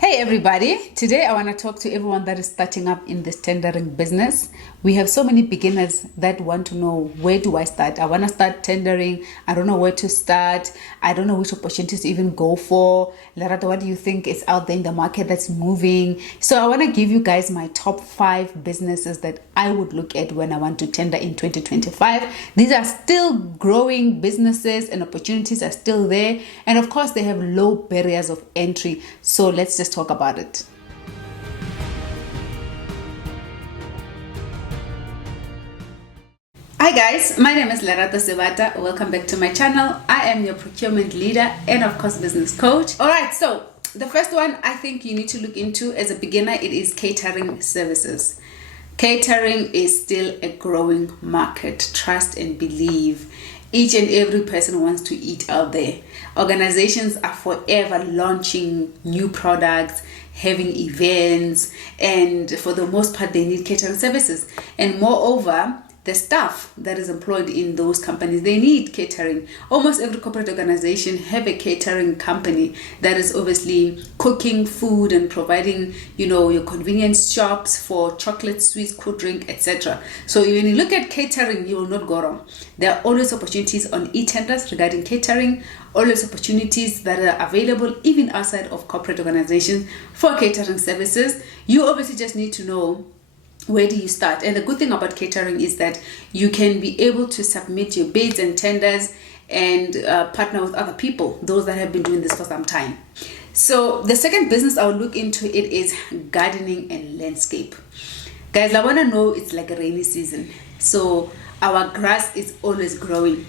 Hey everybody, today I want to talk to everyone that is starting up in this tendering business. We have so many beginners that want to know, where do I start? I want to start tendering. I don't know where to start. I don't know which opportunities to even go for. Lerato, what do you think is out there in the market that's moving? So I want to give you guys my top 5 businesses that I would look at when I want to tender in 2025. These are still growing businesses and opportunities are still there. And of course, they have low barriers of entry. So let's just talk about it. Hi guys, my name is Lerato Sebata. Welcome back to my channel. I am your procurement leader and of course business coach. Alright, so the first one I think you need to look into as a beginner, it is catering services. Catering is still a growing market. Trust and believe. Each and every person wants to eat out there. Organizations are forever launching new products, having events, and for the most part they need catering services. And moreover, the staff that is employed in those companies, they need catering. Almost every corporate organization have a catering company that is obviously cooking food and providing, your convenience shops for chocolate, sweets, cool drink, etc. So when you look at catering, you will not go wrong. There are always opportunities on e-tenders regarding catering, always opportunities that are available even outside of corporate organizations for catering services. You obviously just need to know, where do you start? And the good thing about catering is that you can be able to submit your bids and tenders and partner with other people, those that have been doing this for some time. So the second business I will look into it is gardening and landscape. Guys, I want to know, it's like a rainy season. So our grass is always growing.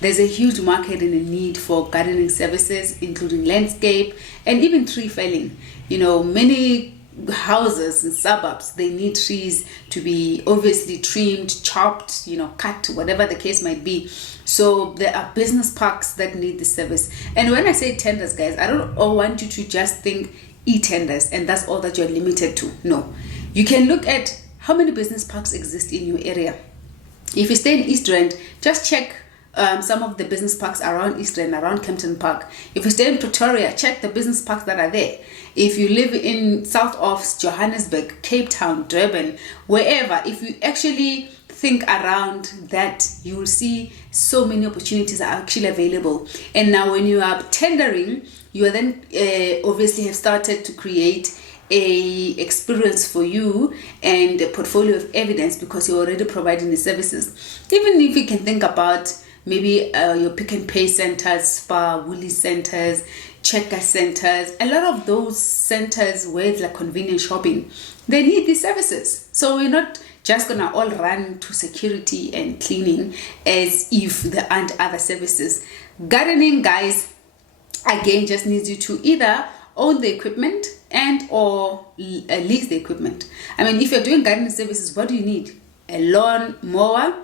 There's a huge market and a need for gardening services, including landscape and even tree felling. Many houses in suburbs, they need trees to be obviously trimmed, chopped, cut, whatever the case might be. So there are business parks that need the service. And when I say tenders, guys, I don't want you to just think e-tenders and that's all that you're limited to. No, you can look at how many business parks exist in your area. If you stay in East Rand, just check some of the business parks around East Rand, around Kempton Park. If you stay in Pretoria, check the business parks that are there. If you live in south of Johannesburg, Cape Town, Durban, wherever, if you actually think around that, you will see so many opportunities are actually available. And now when you are tendering, you are then obviously have started to create a experience for you and a portfolio of evidence because you're already providing the services. Even if you can think about maybe your Pick and Pay centers, Spar, Woolies centers, Checker centers, a lot of those centers where it's like convenient shopping, they need these services. So we're not just gonna all run to security and cleaning as if there aren't other services. Gardening, guys, again, just needs you to either own the equipment and or lease the equipment. I mean, if you're doing gardening services, what do you need? A lawn mower,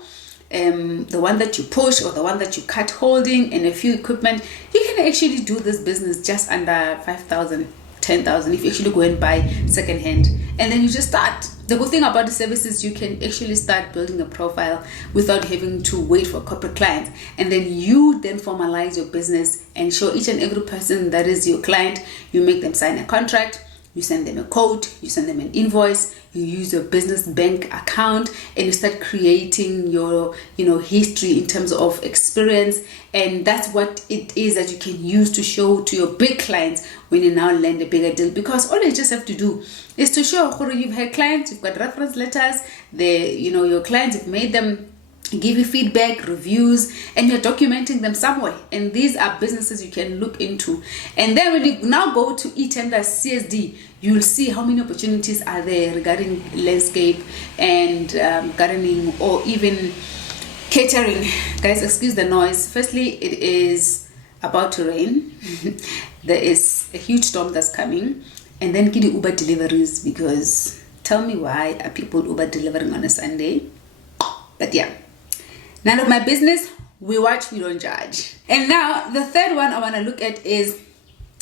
the one that you push or the one that you cut holding, and a few equipment. You can actually do this business just under 5,000, 10,000 if you actually go and buy secondhand, and then you just start. The good thing about the services, you can actually start building a profile without having to wait for corporate clients, and then you then formalize your business and show each and every person that is your client. You make them sign a contract, you send them a quote, you send them an invoice, you use your business bank account, and you start creating your history in terms of experience. And that's what it is that you can use to show to your big clients when you now land a bigger deal. Because all you just have to do is to show you've had clients, you've got reference letters, your clients, you've made them give you feedback, reviews, and you're documenting them somewhere. And these are businesses you can look into. And then when you now go to e-tenders, CSD, you'll see how many opportunities are there regarding landscape and gardening or even catering. Guys, excuse the noise. Firstly, it is about to rain. There is a huge storm that's coming. And then get the Uber deliveries, because tell me, why are people Uber delivering on a Sunday? But yeah, none of my business. We watch, we don't judge. And now the third one I want to look at is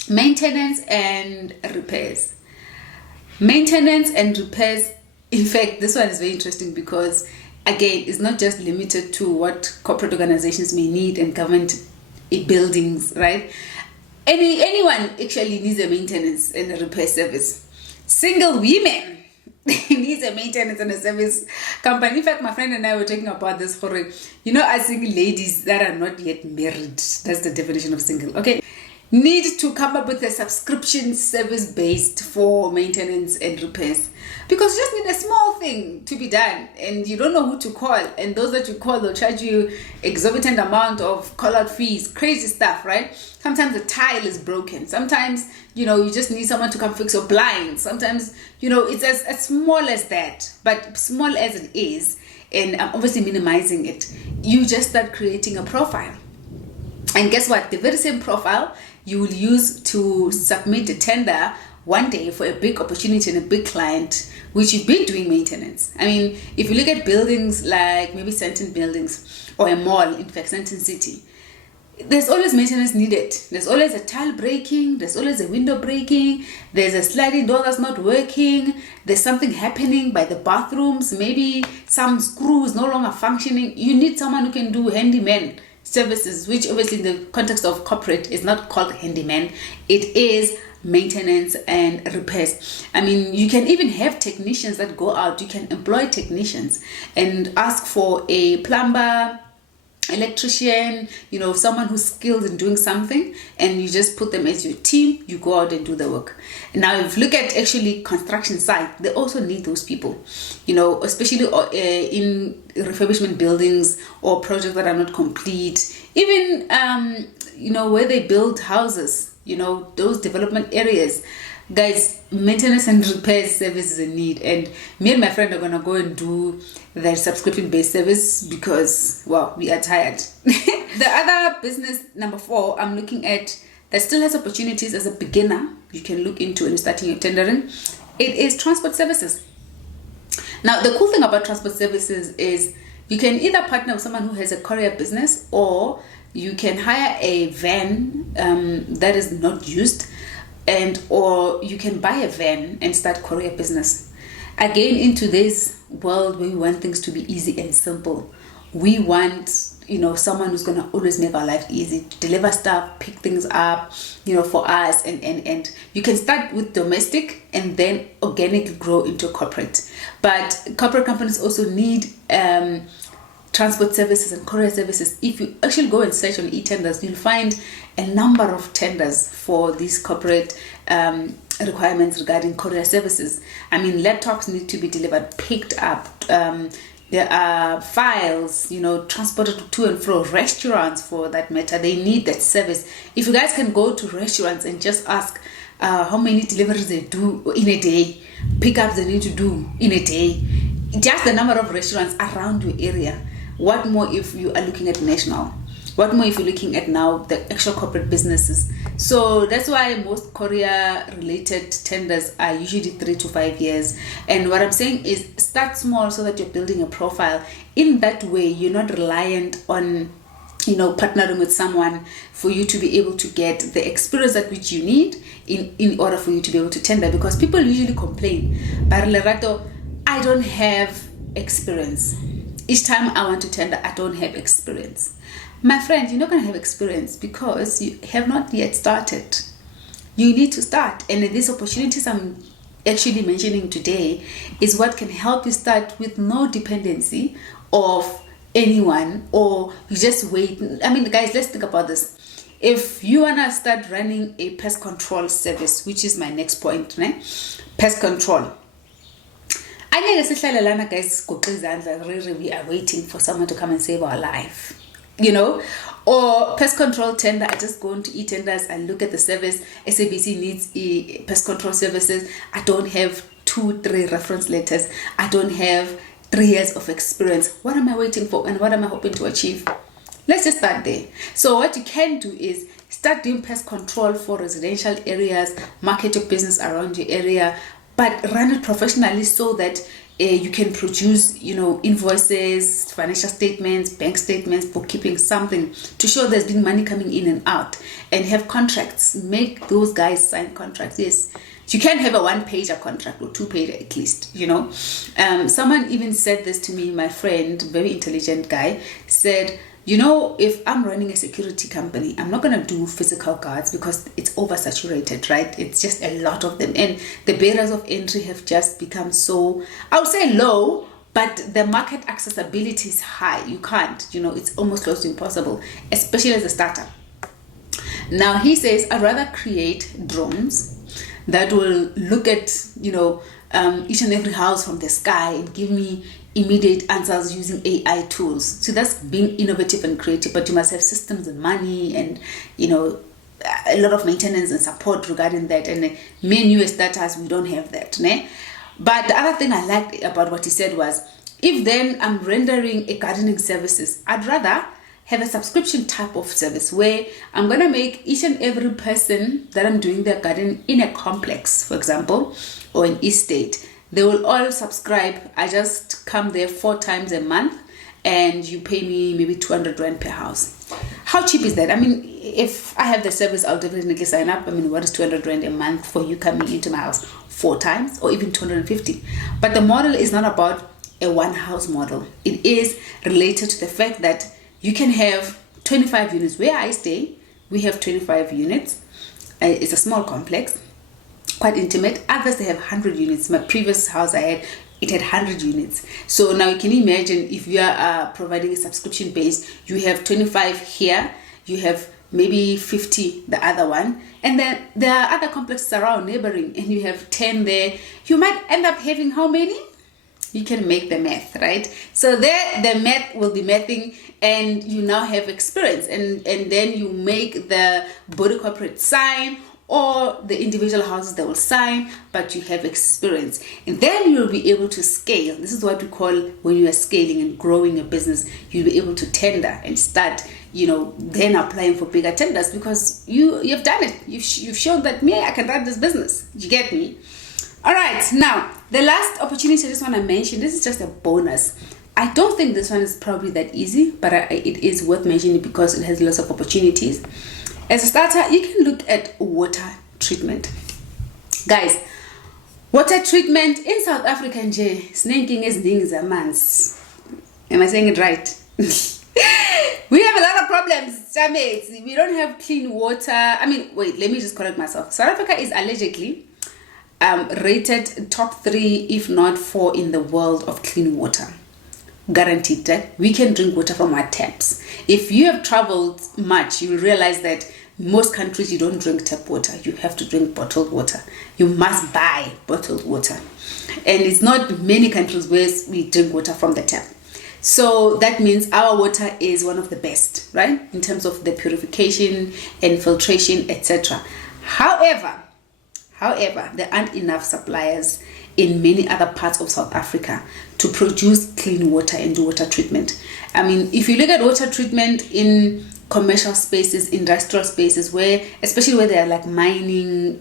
maintenance and repairs. Maintenance and repairs. In fact, this one is very interesting because, again, it's not just limited to what corporate organizations may need and government buildings, right? Anyone actually needs a maintenance and a repair service. Single women needs a maintenance and a service company. In fact, my friend and I were talking about this for, as single ladies that are not yet married, that's the definition of single, okay, need to come up with a subscription service based for maintenance and repairs, because you just need a small thing to be done and you don't know who to call, and those that you call, they'll charge you exorbitant amount of call out fees, crazy stuff, right? Sometimes the tile is broken, sometimes you just need someone to come fix your blinds, sometimes it's as small as that. But small as it is, and I'm obviously minimizing it, you just start creating a profile. And guess what? The very same profile you will use to submit a tender one day for a big opportunity and a big client, which you've been doing maintenance. I mean, if you look at buildings like maybe Sandton buildings or a mall, in fact, Sandton City, there's always maintenance needed. There's always a tile breaking, there's always a window breaking, there's a sliding door that's not working, there's something happening by the bathrooms, maybe some screws no longer functioning. You need someone who can do handyman services, which obviously in the context of corporate is not called handyman, it is maintenance and repairs. I mean, you can even have technicians that go out. You can employ technicians and ask for a plumber, electrician, someone who's skilled in doing something, and you just put them as your team. You go out and do the work. Now, if you look at actually construction site, they also need those people, especially in refurbishment buildings or projects that are not complete, even where they build houses, those development areas. Guys, maintenance and repair service is a need, and me and my friend are gonna go and do that subscription based service because, well, we are tired. The other business, number 4, I'm looking at that still has opportunities as a beginner you can look into when you're starting your tendering. It is transport services. Now, the cool thing about transport services is you can either partner with someone who has a courier business, or you can hire a van that is not used, or you can buy a van and start courier business. Again, in today's world where we want things to be easy and simple, we want someone who's going to always make our life easy, deliver stuff, pick things up for us, and you can start with domestic and then organically grow into corporate. But corporate companies also need transport services and courier services. If you actually go and search on e-tenders, you'll find a number of tenders for these corporate requirements regarding courier services. I mean, laptops need to be delivered, picked up. There are files, transported to and fro. Restaurants, for that matter, they need that service. If you guys can go to restaurants and just ask how many deliveries they do in a day, pickups they need to do in a day, just the number of restaurants around your area. What more if you are looking at national? What more if you're looking at now the actual corporate businesses? So that's why most courier related tenders are usually 3 to 5 years. And what I'm saying is start small so that you're building a profile. In that way, you're not reliant on partnering with someone for you to be able to get the experience that which you need in order for you to be able to tender. Because people usually complain, but Lerato, I don't have experience. Each time I want to tender, I don't have experience. My friend, you're not going to have experience because you have not yet started. You need to start. And these opportunities I'm actually mentioning today is what can help you start with no dependency of anyone, or you just wait. I mean, guys, let's think about this. If you want to start running a pest control service, which is my next point, right? Pest control. Guys, we are waiting for someone to come and save our life, or pest control tender. I just go into e-tenders, I look at the service. SABC needs pest control services. I don't have 2-3 reference letters. I don't have 3 years of experience. What am I waiting for, and what am I hoping to achieve? Let's just start there. So what you can do is start doing pest control for residential areas, market your business around your area, but run it professionally so that you can produce, invoices, financial statements, bank statements, bookkeeping, something to show there's been money coming in and out, and have contracts. Make those guys sign contracts. Yes, you can have a 1-pager contract or 2-pager at least, Someone even said this to me, my friend, very intelligent guy, said, if I'm running a security company, I'm not going to do physical guards because it's oversaturated, right? It's just a lot of them. And the barriers of entry have just become so, I would say low, but the market accessibility is high. You can't, it's almost close to impossible, especially as a startup. Now, he says, I'd rather create drones that will look at, each and every house from the sky and give me immediate answers using AI tools. So that's being innovative and creative, but you must have systems and money and, a lot of maintenance and support regarding that. And me and you as starters, we don't have that. Ne? But the other thing I liked about what he said was, if then I'm rendering a gardening services, I'd rather have a subscription type of service where I'm going to make each and every person that I'm doing their garden in a complex, for example, or an estate, they will all subscribe. I just come there 4 times a month and you pay me maybe 200 Rand per house. How cheap is that? I mean, if I have the service, I'll definitely sign up. I mean, what is 200 Rand a month for you coming into my house 4 times or even 250? But the model is not about a one house model. It is related to the fact that you can have 25 units. Where I stay, we have 25 units. It's a small complex, quite intimate. Others, they have 100 units. My previous house it had 100 units. So now you can imagine if you are providing a subscription base, you have 25 here, you have maybe 50 the other one, and then there are other complexes around neighboring, and you have 10 there. You might end up having how many? You can make the math, right? So there, the math will be mathing, and you now have experience, and then you make the body corporate sign, or the individual houses that will sign, but you have experience. And then you'll be able to scale. This is what we call, when you are scaling and growing a business, you'll be able to tender and start, then applying for bigger tenders, because you've done it. You've shown that, I can run this business. You get me? All right, now, the last opportunity I just want to mention, this is just a bonus. I don't think this one is probably that easy, but it is worth mentioning because it has lots of opportunities. As a starter, you can look at water treatment. Guys, water treatment in South Africa, snaking is things a man's. Am I saying it right? We have a lot of problems, mates. We don't have clean water. I mean, wait, let me just correct myself. South Africa is allegedly rated top 3, if not 4, in the world of clean water. Guaranteed that we can drink water from our taps. If you have traveled much, you will realize that most countries you don't drink tap water. You have to drink bottled water. You must buy bottled water. And it's not many countries where we drink water from the tap. So that means our water is one of the best, right? In terms of the purification and filtration, etc. However, there aren't enough suppliers in many other parts of South Africa to produce clean water and do water treatment. I mean, if you look at water treatment in commercial spaces, industrial spaces, especially where there are like mining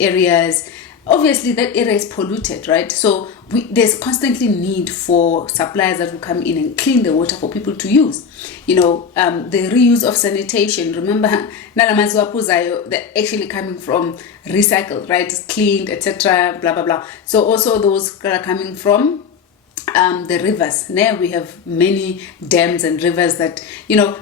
areas, obviously that area is polluted, right? So there's constantly need for suppliers that will come in and clean the water for people to use. The reuse of sanitation. Remember, they're actually coming from recycled, right? It's cleaned, etc. Blah blah blah. So also those that are coming from the rivers. Now we have many dams and rivers that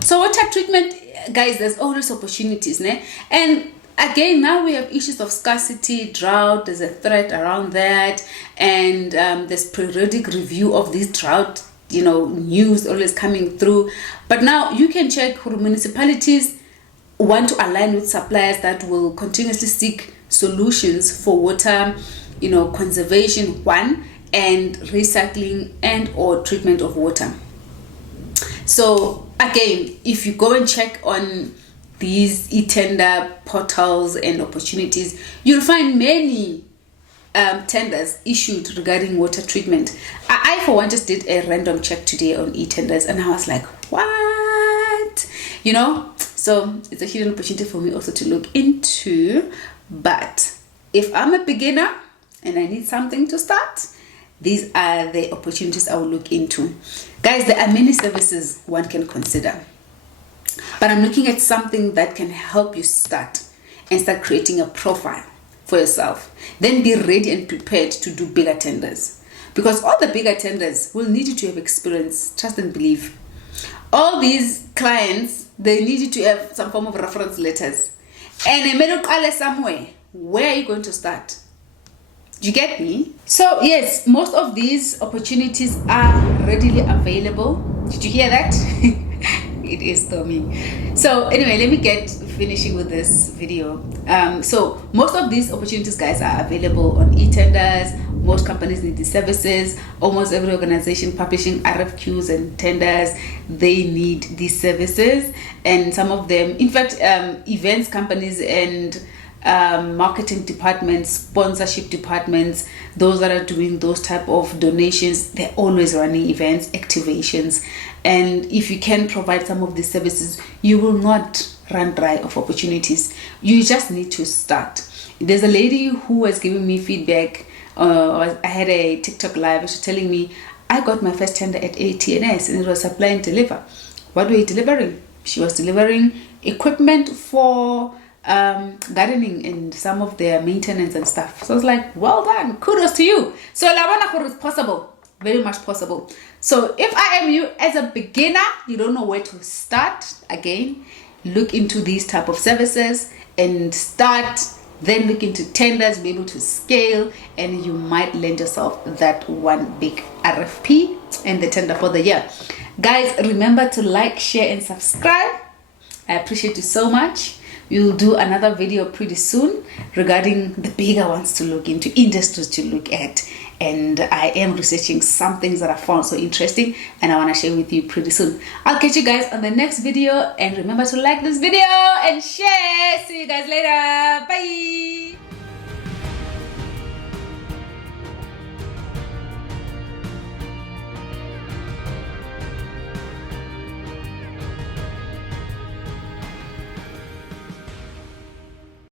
So water treatment, guys, there's always opportunities, and again, now we have issues of scarcity, drought. There's a threat around that, and there's periodic review of this drought. News always coming through. But now you can check who municipalities want to align with suppliers that will continuously seek solutions for water, conservation, and recycling and or treatment of water. So again, if you go and check on these e-tender portals and opportunities, you'll find many tenders issued regarding water treatment. I for one just did a random check today on e-tenders, and I was like, what? So it's a hidden opportunity for me also to look into. But if I'm a beginner and I need something to start, these are the opportunities I will look into. Guys, there are many services one can consider, but I'm looking at something that can help you start and start creating a profile for yourself. Then be ready and prepared to do bigger tenders, because all the bigger tenders will need you to have experience, trust and believe. All these clients, they need you to have some form of reference letters. And a middle color somewhere. Where are you going to start? Do you get me? So yes, most of these opportunities are readily available. Did you hear that? It is Tommy. So anyway, let me get finishing with this video. So most of these opportunities, guys, are available on e-tenders. Most companies need these services. Almost every organization publishing RFQs and tenders, they need these services. And some of them, in fact, events companies and marketing departments, sponsorship departments, those that are doing those type of donations, they're always running events, activations. And if you can provide some of these services, you will not run dry of opportunities. You just need to start. There's a lady who was giving me feedback. I had a TikTok live. She was telling me, I got my first tender at ATNS and it was supply and deliver. What were you delivering? She was delivering equipment for gardening and some of their maintenance and stuff. So I was like, well done, kudos to you. So Labana is possible, very much possible. So if I am you as a beginner, you don't know where to start, again, look into these type of services and start, then look into tenders, be able to scale, and you might land yourself that one big RFP and the tender for the year. Guys, remember to like, share and subscribe. I appreciate you so much. We will do another video pretty soon regarding the bigger ones to look into, industries to look at. And I am researching some things that I found so interesting and I want to share with you pretty soon. I'll catch you guys on the next video, and remember to like this video and share. See you guys later. Bye.